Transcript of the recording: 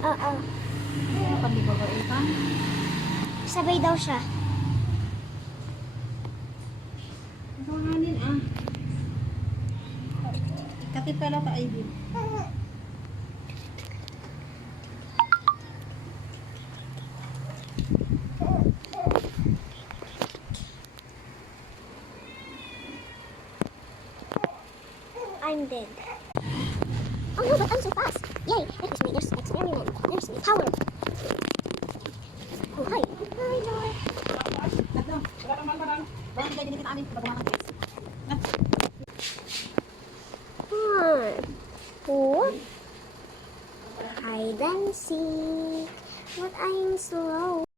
Oo. Pandi ba ito? Sabay daw siya. Ito nga din Kapit pala pa ay din. I'm dead. Oh no, but I'm so fast. Yay, that is my first experiment. There's my power. Oh, hi. Hi, Lord. Four. Hide and seek. But I'm slow.